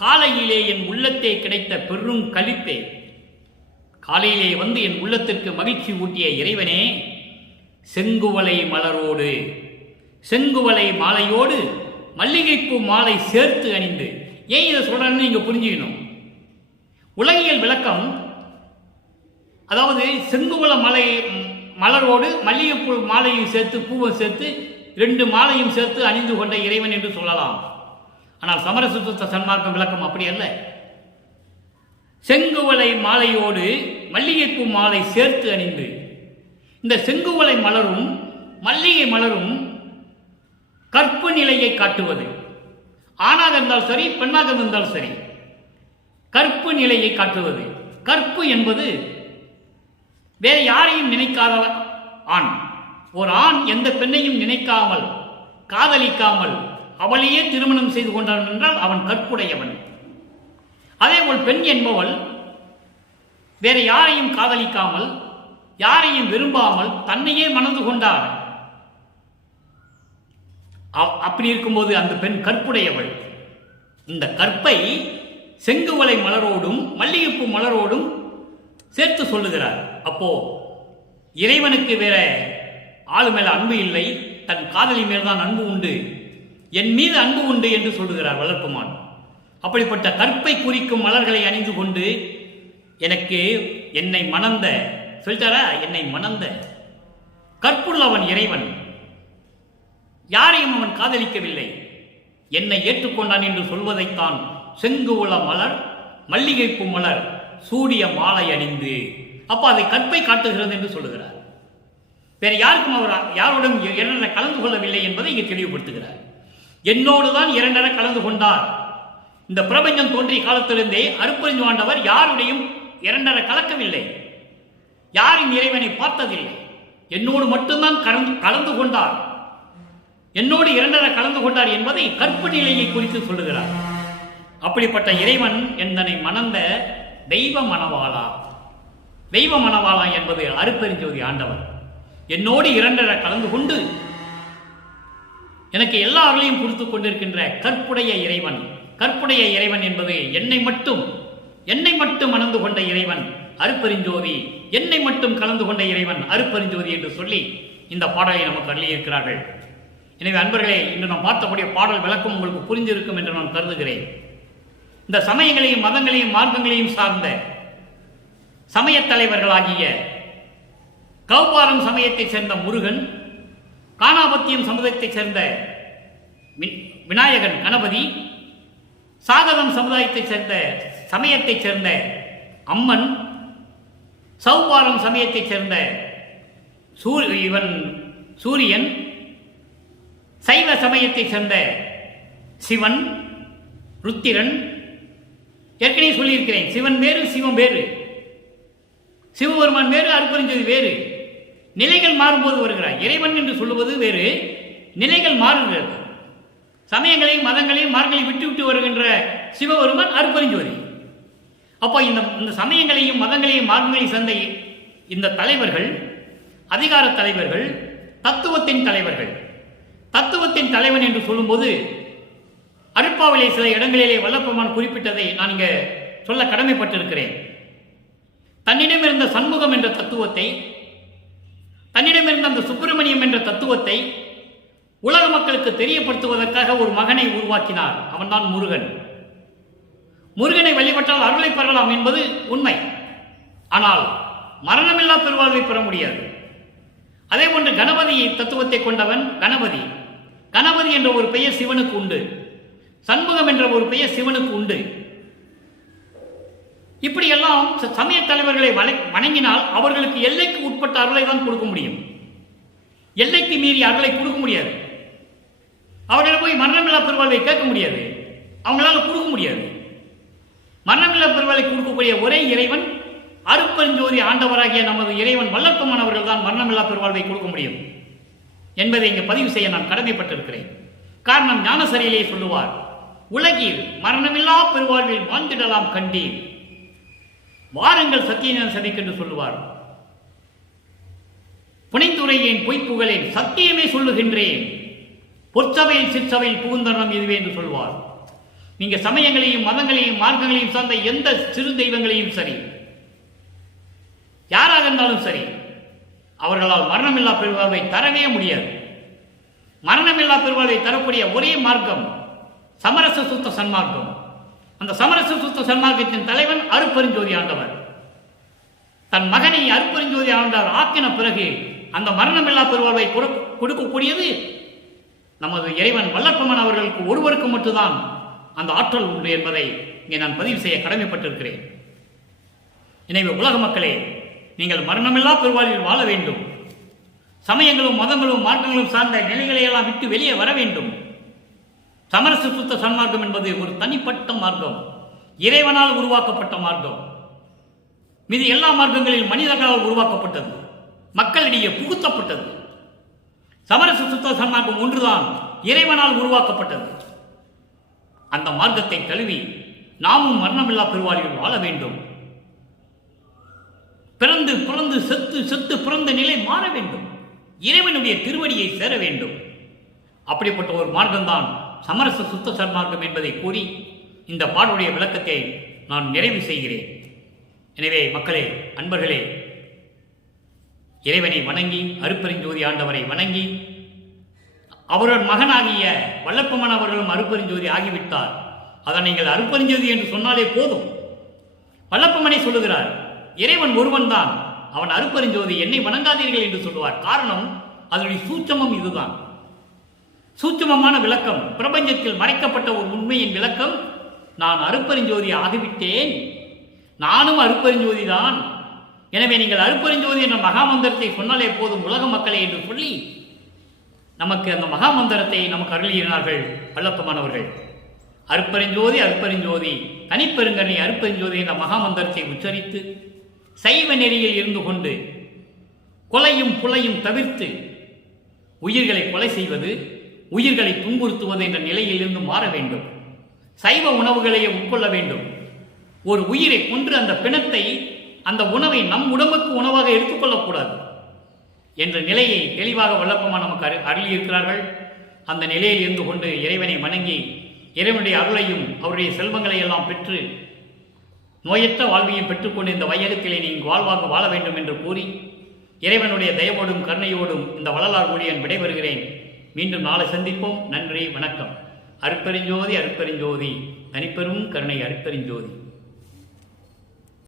காலையிலே என் உள்ளத்தை கிடைத்த பெரும் களிப்பே, காலையிலே வந்து என் உள்ளத்திற்கு மகிழ்ச்சி ஊட்டிய இறைவனே, செங்குவலை மலரோடு, செங்குவலை மாலையோடு மல்லிகைப்பூ மாலை சேர்த்து அணிந்து. ஏன் இதை சொல்றேன்னு நீங்க புரிஞ்சுக்கணும். உலகியல் விளக்கம், அதாவது செங்குவல மலரோடு மல்லிகைப்பூ மாலையும் சேர்த்து, பூவை சேர்த்து, 2 மாலையும் சேர்த்து அணிந்து கொண்ட இறைவன் என்று சொல்லலாம். ஆனால் சமரசுத்த சன்மார்க்க விளக்கம் அப்படி அல்ல. செங்குவலை மாலையோடு மல்லிகைப்பூ மாலை சேர்த்து அணிந்து. இந்த செங்குவலை மலரும் மல்லிகை மலரும் கற்பு நிலையை காட்டுவது. ஆணாக இருந்தால் சரி, பெண்ணாக இருந்தால் சரி, கற்பு நிலையை காட்டுவது. கற்பு என்பது வேற யாரையும் நினைக்காத ஆண். ஒரு ஆண் எந்த பெண்ணையும் நினைக்காமல், காதலிக்காமல் அவளையே திருமணம் செய்து கொண்டான் என்றால் அவன் கற்புடையவன். அதேபோல் பெண் என்பவள் வேற யாரையும் காதலிக்காமல், யாரையும் விரும்பாமல் தன்னையே மணந்து கொண்டார். அப்படி இருக்கும்போது அந்த பெண் கற்புடையவள். இந்த கற்பை செங்குவலை மலரோடும் மல்லிகைப்பூ மலரோடும் சேர்த்து சொல்லுகிறார். அப்போ இறைவனுக்கு வேற ஆளு மேல அன்பு இல்லை, தன் காதலி மேல்தான் அன்பு உண்டு, என் மீது அன்பு உண்டு என்று சொல்லுகிறார் வளர்ப்புமான். அப்படிப்பட்ட கற்பை குறிக்கும் மலர்களை அணிந்து கொண்டு எனக்கு என்னை மணந்த சொல்லிட்டாரா, என்னை மணந்த கற்புள்ளவன் இறைவன். யாரையும் அவன் காதலிக்கவில்லை, என்னை ஏற்றுக்கொண்டான் என்று சொல்வதைத்தான் செங்குவல மலர் மல்லிகைப்பூ மலர் சூடிய மாலை அணிந்து. அப்ப அதை கற்பை காட்டுகிறது என்று சொல்லுகிறார். வேற யாருக்கும் அவர் யாரோடும் 2 கலந்து கொள்ளவில்லை என்பதை இங்கே தெளிவுபடுத்துகிறார். என்னோடு தான் 2 கலந்து கொண்டார். இந்த பிரபஞ்சம் தோன்றிய காலத்திலிருந்தே அருட்பெருஞ்சாண்டவர் யாருடையும் 2 கலக்கவில்லை, யாரின் இறைவனை பார்த்ததில்லை. என்னோடு மட்டும்தான் கலந்து கொண்டார், என்னோடு 2 கலந்து கொண்டார் என்பதை கற்பு நிலையை குறித்து சொல்லுகிறார். அப்படிப்பட்ட இறைவன் என்னை மணந்த தெய்வ மணவாளா. தெய்வ மணவாளா என்பது அருட்பெருஞ்சோதி ஆண்டவர். என்னோடு 2 கலந்து கொண்டு எனக்கு எல்லா அருளையும் கொடுத்து கொண்டிருக்கின்ற கற்புடைய இறைவன். கற்புடைய இறைவன் என்பது என்னை மட்டும் மணந்து கொண்ட இறைவன் அருட்பெருஞ்சோதி, என்னை மட்டும் கலந்து கொண்ட இறைவன் அருட்பெருஞ்சோதி என்று சொல்லி இந்த பாடலை நமக்கு அருளியிருக்கிறார்கள். எனவே அன்பர்களே, இன்று நாம் பார்த்தக்கூடிய பாடல் விளக்கம் உங்களுக்கு புரிந்திருக்கும் என்று நான் கருதுகிறேன். இந்த சமயங்களையும் மதங்களையும் மார்க்கங்களையும் சார்ந்த சமய தலைவர்களாகிய கௌபாரம் சமயத்தைச் சேர்ந்த முருகன், காணாபத்தியம் சமுதாயத்தைச் சேர்ந்த விநாயகன் கணபதி, சாகதம் சமுதாயத்தைச் சேர்ந்த சமயத்தைச் சேர்ந்த அம்மன், சௌபாரம் சமயத்தைச் சேர்ந்த சூரியன், சைவ சமயத்தைச் சேர்ந்த சிவன், ருத்திரன். ஏற்கனவே சொல்லியிருக்கிறேன், சிவன் வேறு சிவம் வேறு, சிவபெருமான் வேறு அருட்பெருஞ்சோதி வேறு. நிலைகள் மாறும்போது வருகிறார். இறைவன் என்று சொல்லுவது வேறு, நிலைகள் மாறுகிறது. சமயங்களையும் மதங்களையும் மார்களை விட்டு விட்டு வருகின்ற சிவபெருமான் அருட்பெருஞ்சோதி. அப்போ இந்த சமயங்களையும் மதங்களையும் மார்க்கங்களையும் சேர்ந்த இந்த தலைவர்கள், அதிகார தலைவர்கள், தத்துவத்தின் தலைவர்கள். தத்துவத்தின் தலைவன் என்று சொல்லும்போது அருட்பாவிலே சில இடங்களிலே வல்லப்பெருமான் குறிப்பிட்டதை நான் இங்கே சொல்ல கடமைப்பட்டிருக்கிறேன். தன்னிடமிருந்த சண்முகம் என்ற தத்துவத்தை, தன்னிடமிருந்த அந்த சுப்பிரமணியம் என்ற தத்துவத்தை உலக மக்களுக்கு தெரியப்படுத்துவதற்காக ஒரு மகனை உருவாக்கினார். அவன்தான் முருகன். முருகனை வழிபட்டால் அருளை பெறலாம் என்பது உண்மை. ஆனால் மரணமில்லா பெருவாழ்வை பெற முடியாது. அதே போன்று கணபதி தத்துவத்தை கொண்டவன் கணபதி. கணபதி என்ற ஒரு பெயர் சிவனுக்கு உண்டு. சண்முகம் என்ற ஒரு பெயர் சிவனுக்கு உண்டு. இப்படியெல்லாம் சமய தலைவர்களை வணங்கினால் அவர்களுக்கு எல்லைக்கு உட்பட்ட அருளை தான் கொடுக்க முடியும். எல்லைக்கு மீறி அருளை கொடுக்க முடியாது. அவர்களை போய் மரணமில்லா பெருவாழ்வை கேட்க முடியாது. அவங்களால கொடுக்க முடியாது. மரணமில்லா பெருவாழ்வை கொடுக்கக்கூடிய ஒரே இறைவன் அருட்பெருஞ்சோதி ஆண்டவராகிய நமது இறைவன் வல்லற்பெருமான் அவர்கள் தான் மரணமில்லா பெருவாழ்வை கொடுக்க முடியும் என்பதை இங்கு பதிவு செய்ய நான் கடமைப்பட்டிருக்கிறேன். காரணம் ஞானசரியிலே சொல்லுவார், உலகில் மரணமில்லா பெருவாழ்வில் வாழ்ந்திடலாம் கண்டீர், வாருங்கள் சத்தியஞான சபைக்கு என்று சொல்லுவார். புனைந்துரையேன் பொய்ப்புகளேன் சத்தியமே சொல்லுகின்றேன், பொற்சபையில் சிற்சபையில் புகுந்தனம் இதுவே என்று சொல்வார். நீங்க சமயங்களையும் மதங்களையும் மார்க்கங்களையும் சார்ந்த எந்த சிறு தெய்வங்களையும் சரி, யாராக இருந்தாலும் சரி, அவர்களால் மரணமில்லா பெருவாழ்வை தரவே முடியாது. மரணமில்லா பெருவாழ்வை தரக்கூடிய ஒரே மார்க்கம் சமரச சுத்த சன்மார்க்கம். அந்த சமரச சுத்த சன்மார்க்கத்தின் தலைவன் அருட்பெருஞ்சோதி ஆண்டவர். தன் மகனை அருட்பெருஞ்சோதி ஆண்டவர் ஆக்கின பிறகு அந்த மரணமில்லா பெருவாழ்வை கொடுக்கக்கூடியது நமது இறைவன் வல்லற்பெருமான் அவர்களுக்கு ஒருவருக்கு மட்டும்தான் அந்த ஆற்றல் உண்டு என்பதை இங்கே நான் பதிவு செய்ய கடமைப்பட்டிருக்கிறேன். எனவே உலக மக்களே, நீங்கள் மரணமில்லா பெருவாழ்வில் வாழ வேண்டும். சமயங்களும் மதங்களும் மார்க்கங்களும் சார்ந்த நிலைகளை எல்லாம் விட்டு வெளியே வர வேண்டும். சமரச சுத்த சன்மார்க்கம் என்பது ஒரு தனிப்பட்ட மார்க்கம், இறைவனால் உருவாக்கப்பட்ட மார்க்கம். மீது எல்லா மார்க்கங்களில் மனிதர்களால் உருவாக்கப்பட்டது, மக்களிடையே புகுத்தப்பட்டது. சமரச சுத்த சன்மார்க்கம் ஒன்றுதான் இறைவனால் உருவாக்கப்பட்டது. அந்த மார்க்கத்தை தழுவி நாமும் மரணமில்லா பெருவாழ்வில் வாழ வேண்டும். பிறந்து பிறந்து செத்து செத்து பிறந்த நிலை மாற வேண்டும். இறைவனுடைய திருவடியை சேர வேண்டும். அப்படிப்பட்ட ஒரு மார்க்கம்தான் சமரச சுத்த சன்மார்க்கம் என்பதை கூறி இந்த பாடலுடைய விளக்கத்தை நான் நிறைவு செய்கிறேன். எனவே மக்களே, அன்பர்களே, இறைவனை வணங்கி அருட்பெருஞ்சோதி ஆண்டவரை வணங்கி அவர்கள் மகனாகிய வல்லற்பெருமான் அவர்களும் அருட்பெருஞ்சோதி ஆகிவிட்டார். அதை நீங்கள் அருட்பெருஞ்சோதி என்று சொன்னாலே போதும். வல்லற்பெருமானை சொல்லுகிறார், இறைவன் ஒருவன் தான், அவன் அருட்பெருஞ்சோதி, என்னை வணங்காதீர்கள் என்று சொல்லுவார். காரணம், அதனுடைய சூட்சமம் இதுதான். சூட்சமமான விளக்கம், பிரபஞ்சத்தில் மறைக்கப்பட்ட ஒரு உண்மையின் விளக்கம். நான் அருட்பெருஞ்சோதி ஆகிவிட்டேன், நானும் அருட்பெருஞ்சோதி தான். எனவே நீங்கள் அருட்பெருஞ்சோதி என்ற மகாமந்திரத்தை சொன்னாலே போதும் உலக மக்களே என்று சொல்லி நமக்கு அந்த மகாமந்திரத்தை நமக்கு அருளினார்கள் வல்லற்பெருமானவர்கள். அருட்பெருஞ்சோதி அருட்பெருஞ்சோதி தனிப்பெருங்கனை அருட்பெருஞ்சோதி என்ற மகாமந்திரத்தை உச்சரித்து சைவ நெறியில் இருந்து கொண்டு கொலையும் புலையும் தவிர்த்து உயிர்களை கொலை செய்வது, உயிர்களை துன்புறுத்துவது என்ற நிலையிலிருந்து மாற வேண்டும். சைவ உணவுகளையே உட்கொள்ள வேண்டும். ஒரு உயிரை கொன்று அந்த பிணத்தை, அந்த உணவை நம் உடம்புக்கு உணவாக எடுத்துக்கொள்ளக்கூடாது என்ற நிலையை தெளிவாக வல்லற்பெருமான் நமக்கு அருளியிருக்கிறார்கள். அந்த நிலையில் இருந்து கொண்டு இறைவனை வணங்கி இறைவனுடைய அருளையும் அவருடைய செல்வங்களை எல்லாம் பெற்று நோயற்ற வாழ்வையும் பெற்றுக்கொண்டு இந்த வையகத்திலே நீங்கள் வாழ்வாக வாழ வேண்டும் என்று கூறி இறைவனுடைய தயவோடும் கருணையோடும் இந்த வள்ளலார் மொழியன் விடைபெறுகிறேன். மீண்டும் நாளை சந்திப்போம். நன்றி, வணக்கம். அருட்பெருஞ்சோதி அருட்பெருஞ்சோதி தனிப்பெரும் கருணை அருட்பெருஞ்சோதி.